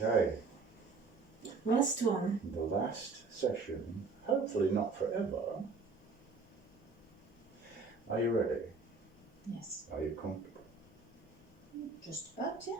Okay, Last one. the last session, hopefully not forever. Are you ready? Yes. Are you comfortable? Just about, yeah.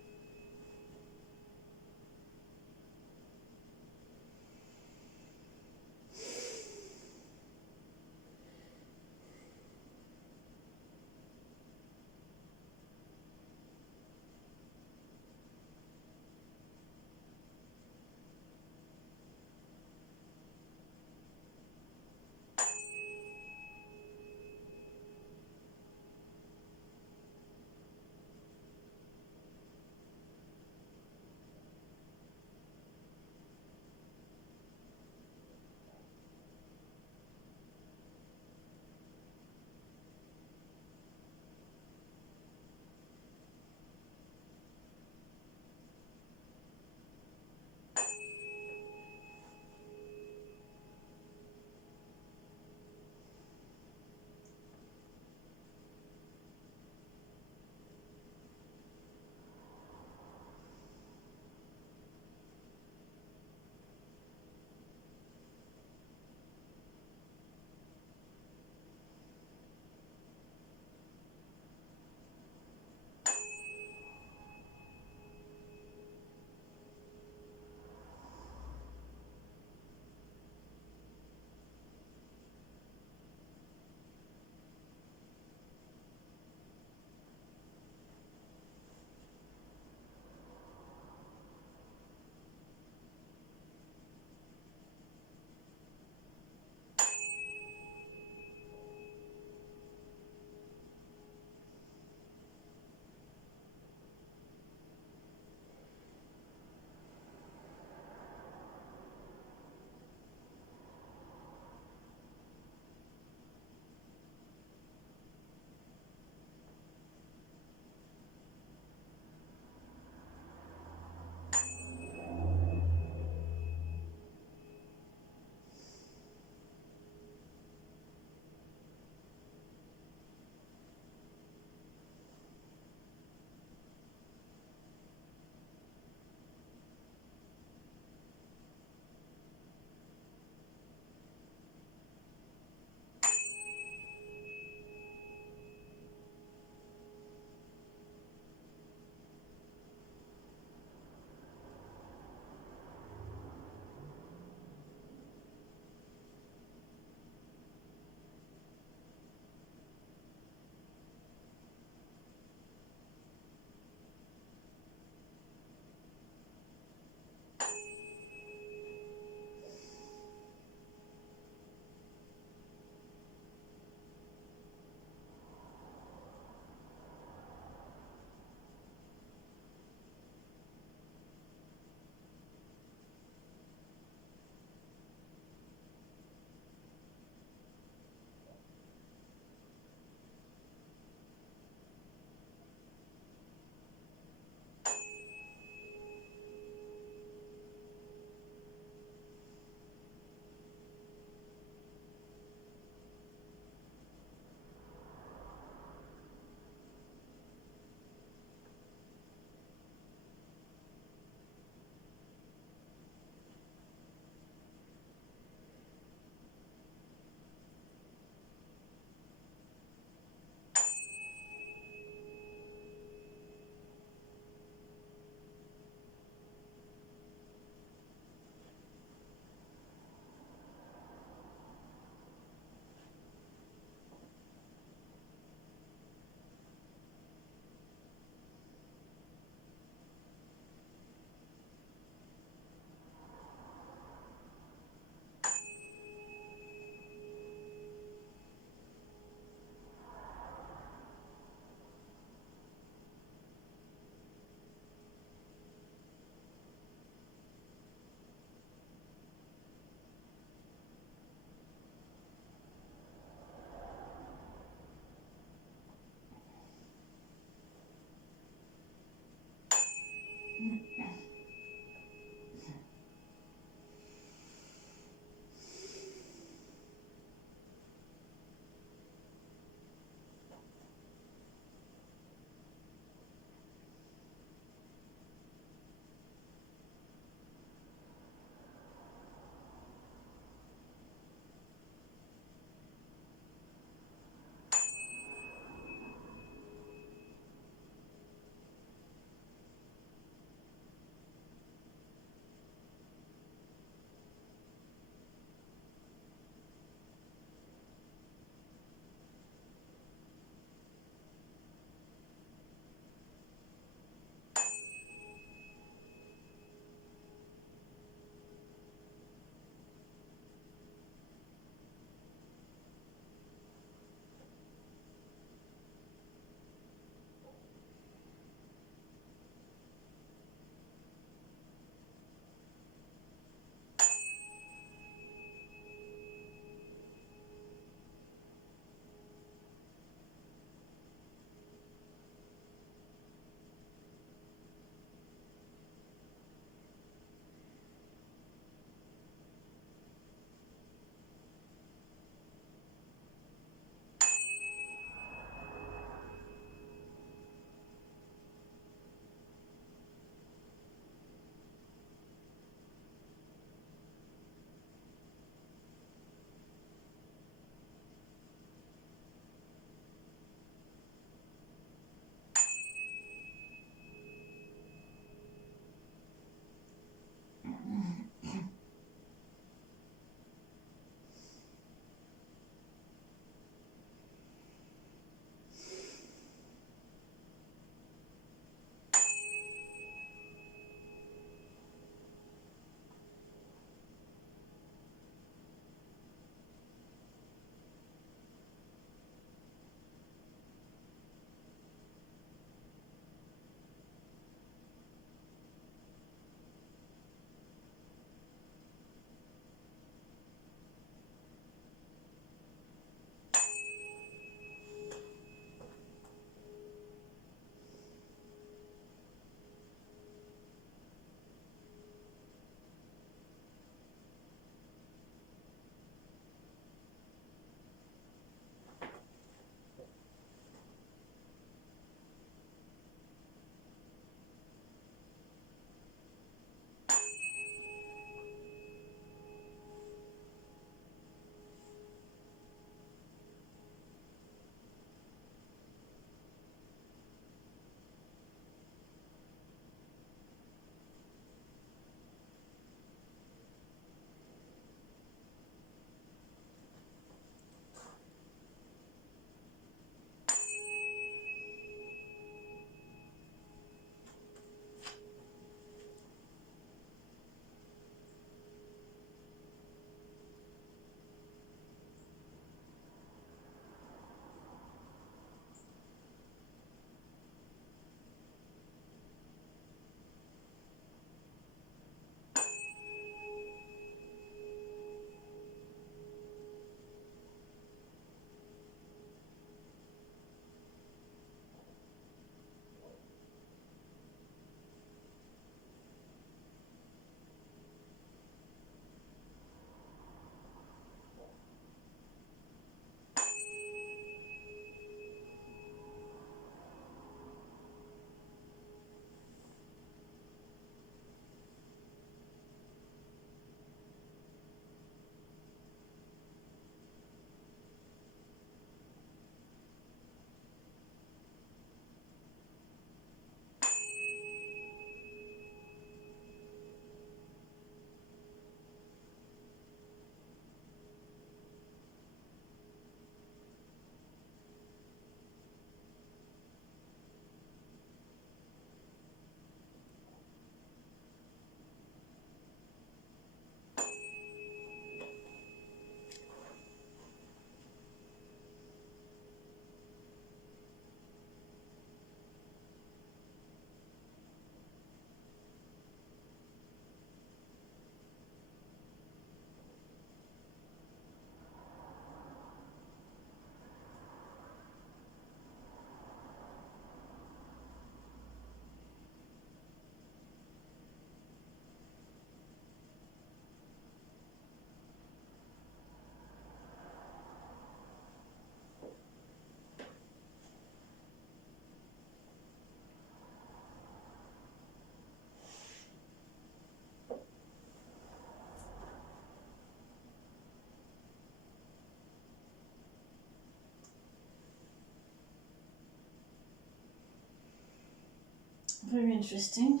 very interesting.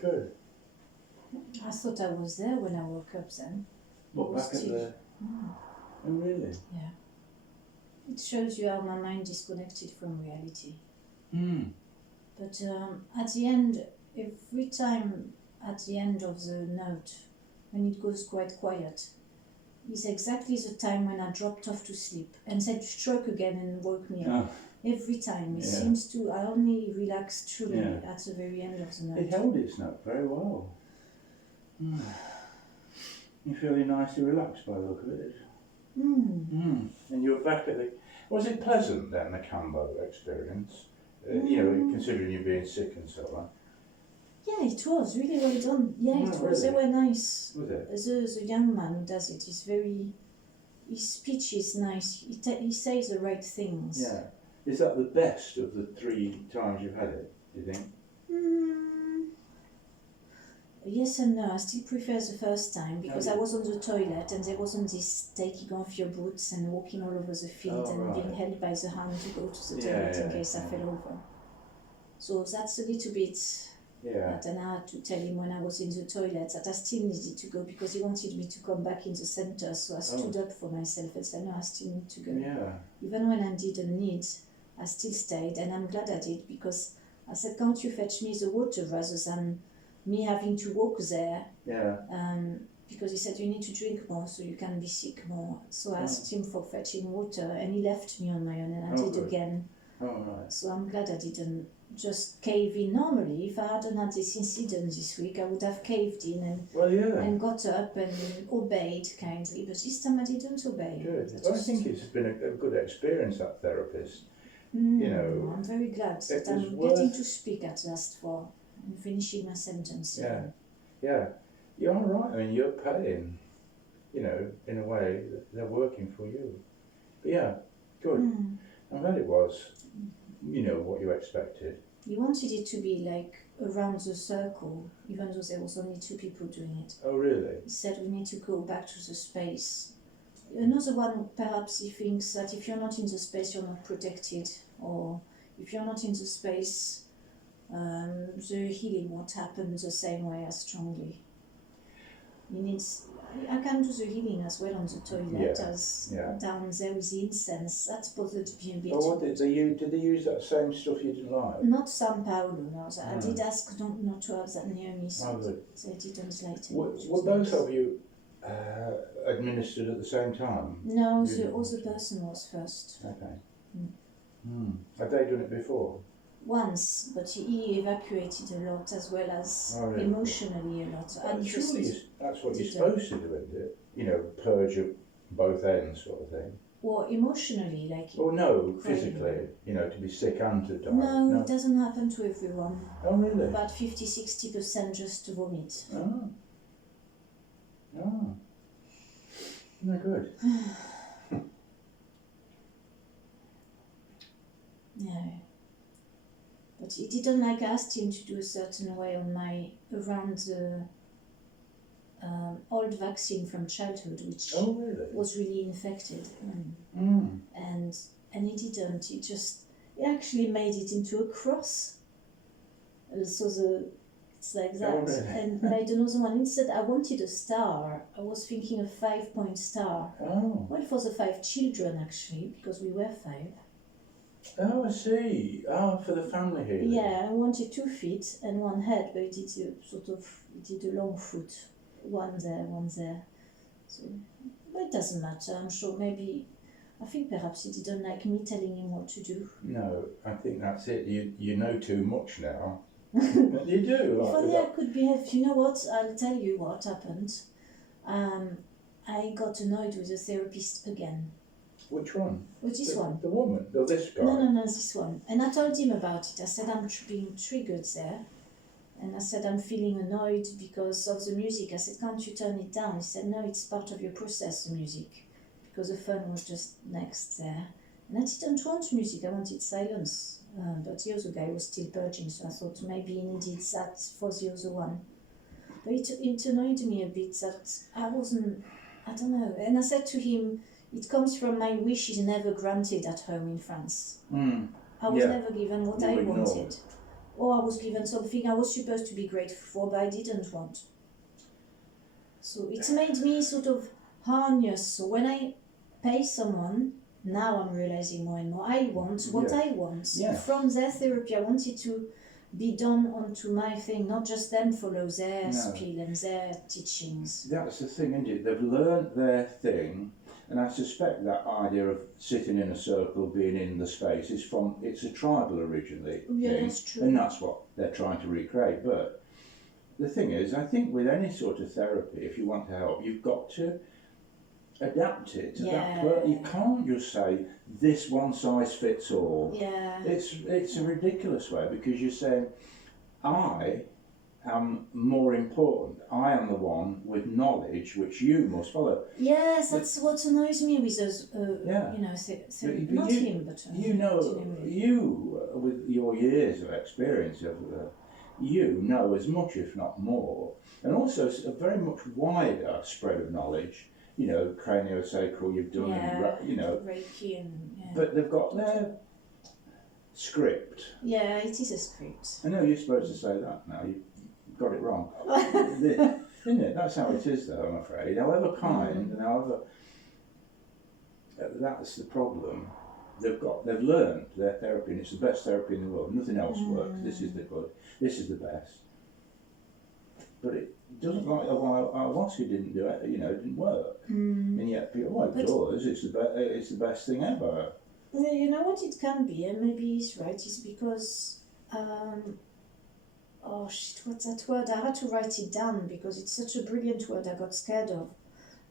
Good. I thought I was there when I woke up then. What, back at the... Mm. Oh, really? Yeah. It shows you how my mind is connected from reality. Hmm. But at the end, every time at the end of the note, when it goes quite quiet, is exactly the time when I dropped off to sleep and then struck again and woke me up. Every time. It seems to, I only relax truly at the very end of the note. It held its note very well. Mm. You're feeling nicely relaxed by the look of it. And you were back at the... Was it pleasant then, the kambo experience? You know, considering you being sick and so on. Yeah, it was really well done. Yeah, it was. They were nice. Was it? The young man who does it is very... His speech is nice. He says the right things. Yeah. Is that the best of the 3 times you've had it, do you think? Yes and no. I still prefer the first time because I was on the toilet and there wasn't this taking off your boots and walking all over the field being held by the hand to go to the toilet in case I fell over. So that's a little bit... But then I had to tell him when I was in the toilet that I still needed to go because he wanted me to come back in the centre, so I stood up for myself and said, no, I still need to go. Even when I didn't need, I still stayed, and I'm glad I did because I said, can't you fetch me the water rather than me having to walk there? Because he said, you need to drink more so you can be sick more. So I asked him for fetching water and he left me on my own and I did again. So I'm glad I didn't just cave in. Normally, if I hadn't had this incident this week, I would have caved in and got up and obeyed kindly, but this time I didn't obey. Good. I think it's been a good experience, that therapist. You know, I'm very glad that I'm getting to speak at last for and finishing my sentence. You're all right. I mean, you're paying, you know, in a way that they're working for you. But good. I'm glad it was, you know, what you expected. He wanted it to be like around the circle, even though there was only 2 people doing it. Oh, really? He said we need to go back to the space. Another one, perhaps he thinks that if you're not in the space, you're not protected, or if you're not in the space, the healing won't happen the same way as strongly. He needs... I can do the healing as well on the toilet as down there with the incense. That's bothered me a bit. Oh, did they use that same stuff you didn't like? Not San Paolo, no. I did ask not to have that near me, so they didn't like it. Were both of you administered at the same time? No, the other person was first. Okay. Had they done it before? Once, but he evacuated a lot as well as emotionally a lot. And surely that's what you're supposed to do, isn't it? You know, purge at both ends, sort of thing. Or emotionally, like... Oh no, physically, you know, to be sick and to die. No, it doesn't happen to everyone. Oh really? About 50-60% just vomit. No good. But he didn't like. I asked him to do a certain way on around the old vaccine from childhood, which was really infected. And he didn't. He actually made it into a cross. So it's like that. And made another one. Instead, I wanted a star. I was thinking a 5-point star. Well, for the 5 children actually, because we were 5. Oh, I see. For the family here. Yeah, I wanted 2 feet and 1 head, but he did a long foot. One there. So, but it doesn't matter. I'm sure I think perhaps he didn't like me telling him what to do. No, I think that's it. You know too much now. You do. If only I could behave. You know what? I'll tell you what happened. I got annoyed with the therapist again. Which one? With this one. The woman? Or this guy? No, this one. And I told him about it. I said I'm being triggered there. And I said I'm feeling annoyed because of the music. I said, can't you turn it down? He said, no, it's part of your process, the music. Because the phone was just next there. And I didn't want music, I wanted silence. But the other guy was still purging, so I thought maybe he needed that for the other one. But it annoyed me a bit that I don't know. And I said to him, it comes from my wish is never granted at home in France. I was never given what I wanted. or I was given something I was supposed to be grateful for, but I didn't want. So it's made me sort of harness. So when I pay someone, now I'm realizing more and more, I want what I want. Yes. From their therapy, I want it to be done onto my thing, not just them follow their spiel and their teachings. That's the thing, isn't it? They've learned their thing, and I suspect that idea of sitting in a circle, being in the space, it's a tribal originally thing, That's true. and that's what they're trying to recreate. But the thing is, I think with any sort of therapy, if you want to help, you've got to adapt it to that. You can't just say this one size fits all. Yeah. It's a ridiculous way, because you're saying I am more important. I am the one with knowledge which you must follow. Yes, that's what annoys me with us. Not him, but you with your years of experience of. You know as much, if not more, and also a very much wider spread of knowledge. You know, craniosacral, you've done, Reiki and but they've got their script. Yeah, it is a script. I know you're supposed to say that now. You got it wrong, isn't it? That's how it is, though. I'm afraid. However kind and however, that's the problem. They've learned their therapy, and it's the best therapy in the world. Nothing else works. This is the good. This is the best. But it doesn't like ayahuasca didn't do it. You know, it didn't work. And yet people, it does. It's the best thing ever. You know what it can be, and maybe he's right. Is because what's that word? I had to write it down because it's such a brilliant word. I got scared of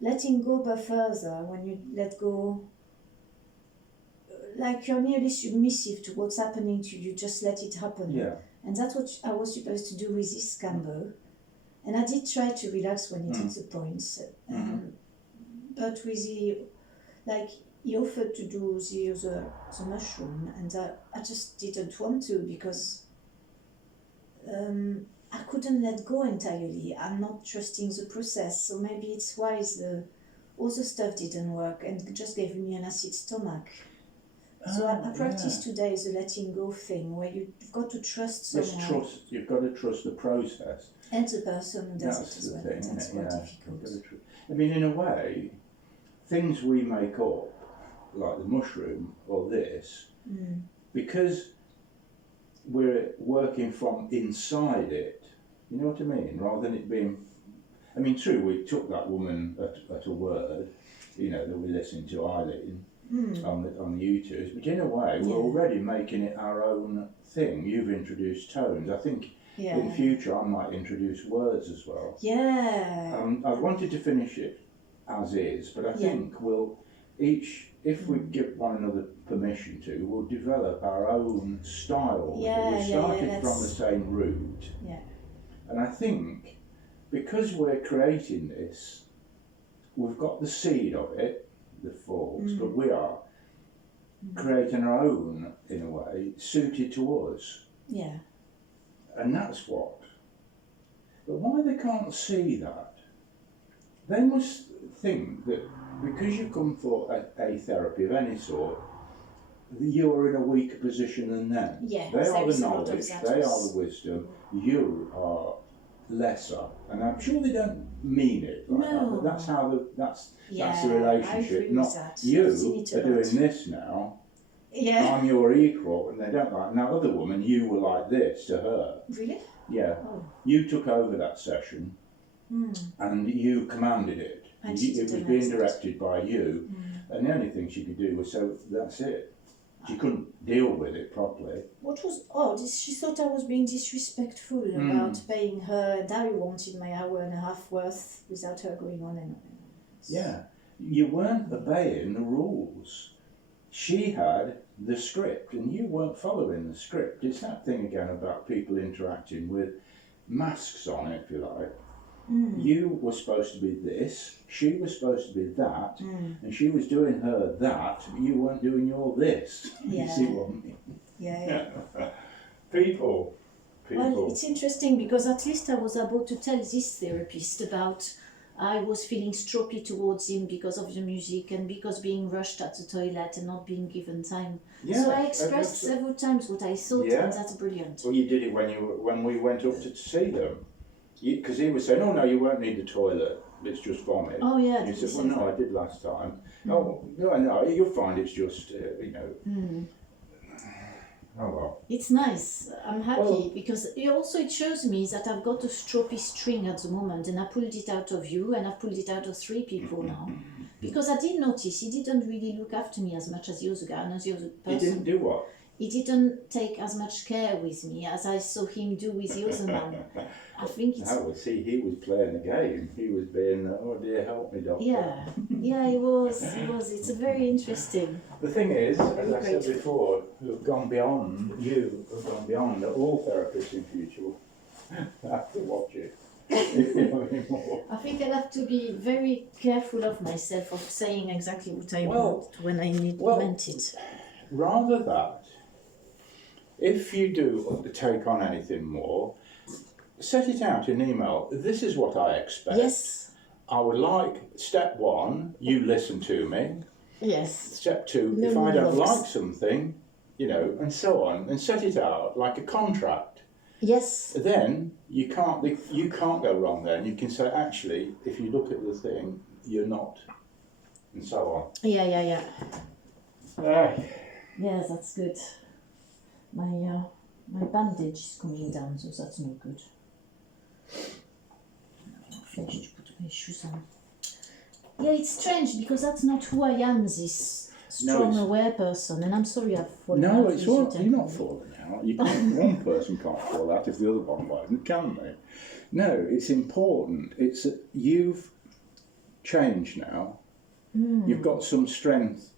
letting go, but further when you let go. Like you're nearly submissive to what's happening to you, just let it happen. Yeah. And that's what I was supposed to do with this kambo. And I did try to relax when it hit the points. But with he offered to do the mushroom, and I just didn't want to because I couldn't let go entirely. I'm not trusting the process, so maybe it's why all the stuff didn't work and it just gave me an acid stomach. So I practice today the letting go thing, where you've got to trust someone. You've got to trust the process. And the person who does it as well. Thing, that's quite difficult. I mean, in a way, things we make up, like the mushroom or this, because we're working from inside it, you know what I mean? Rather than it being... I mean, true, we took that woman at a word, that we listened to, Eileen, on the YouTubes, but in a way we're already making it our own thing. You've introduced tones. I think in future I might introduce words as well. I wanted to finish it as is, but I think we'll each, if we give one another permission to, we'll develop our own style. We started from the same root, and I think because we're creating this, we've got the seed of it, the force, but we are creating our own, in a way, suited to us. And that's what. But why they can't see that? They must think that because you come for a therapy of any sort, you're in a weaker position than them. They are the knowledge, they are the wisdom, you are lesser. And I'm sure they don't mean it like that, but that's how that's the relationship. Not you are doing this now. I'm your equal, and they don't like. Now, other woman, you were like this to her. Really? Yeah. You took over that session, and you commanded it. It was being directed by you, and the only thing she could do was that's it. She couldn't deal with it properly. What was odd is she thought I was being disrespectful about paying her, and I wanted my hour and a half worth without her going on and on. Yeah, you weren't obeying the rules. She had the script, and you weren't following the script. It's that thing again about people interacting with masks on, if you like. You were supposed to be this, she was supposed to be that, and she was doing her that, but you weren't doing your this. You see what I mean? People. Well, it's interesting because at least I was able to tell this therapist about I was feeling stroppy towards him because of the music and because being rushed at the toilet and not being given time. Yeah, So I expressed several times what I thought, and that's brilliant. Well, you did it when we went up to see them, because he was saying, "Oh no, you won't need the toilet. It's just vomit." Oh yeah. You said, "Well, no, I did last time." Oh no, you'll find it's just Oh well. It's nice. I'm happy because it shows me that I've got a stroppy string at the moment, and I pulled it out of you, and I've pulled it out of 3 people now. Because I did notice he didn't really look after me as much as the other guy and as the other person. He didn't do what? He didn't take as much care with me as I saw him do with the other man. I think it's... No, see, he was playing the game. He was being, "Oh dear, help me, doctor." Yeah, he was. It's a very interesting. The thing is, as I said before, you've gone beyond, that all therapists in future will have to watch it. If you know any more. I think I'll have to be very careful of myself of saying exactly what I want when I meant it. Rather that, if you do take on anything more, set it out in email. This is what I expect. Yes. I would like, step 1, you listen to me. Yes. Step 2, if I don't like something, and so on, and set it out like a contract. Yes. Then you can't go wrong. Then you can say, actually, if you look at the thing, you're not, and so on. Yeah. Yeah, that's good. My bandage is coming down, so that's not good. I've finished to put my shoes on. Yeah, it's strange because that's not who I am, this strong, aware person, and I'm sorry I've fallen out. No, it's all, you're not falling out. One person can't fall out if the other one won't, can they? No, it's important. It's you've changed now. You've got some strength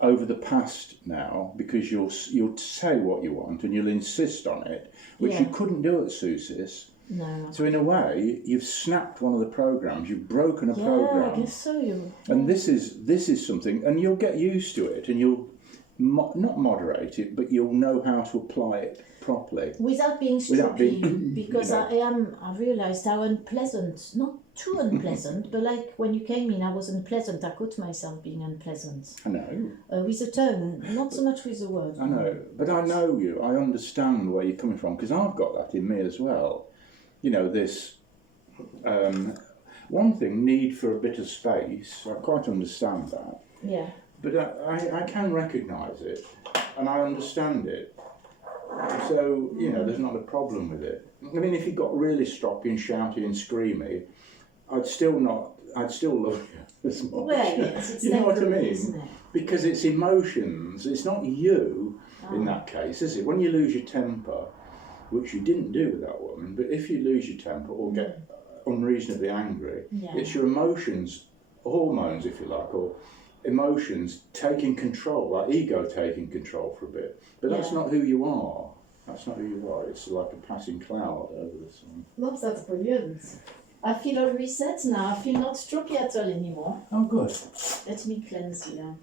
over the past now because you'll say what you want and you'll insist on it, which you couldn't do at Susis. No. So in a way, you've snapped one of the programs. You've broken a program. Yeah, I guess so. And this is something, and you'll get used to it, and you'll not moderate it, but you'll know how to apply it properly without being stroppy. Because I realised how unpleasant, not too unpleasant, but like when you came in, I was unpleasant. I caught myself being unpleasant. I know. With the tone, not so much with the word. I know, but I know you. I understand where you're coming from because I've got that in me as well. This one thing, need for a bit of space. I quite understand that. Yeah. But I can recognise it, and I understand it. So, there's not a problem with it. I mean, if you got really stroppy and shouty and screamy, I'd still love you as much. Well, yes, it's you know what I mean? Isn't it? Because it's emotions. It's not you in that case, is it? When you lose your temper, which you didn't do with that woman, but if you lose your temper or get unreasonably angry, it's your emotions, hormones, if you like, or emotions taking control, like ego taking control for a bit. But that's not who you are. That's not who you are. It's like a passing cloud over the sun. Love, that's brilliant. I feel all reset now. I feel not stroppy at all anymore. Oh, good. Let me cleanse here.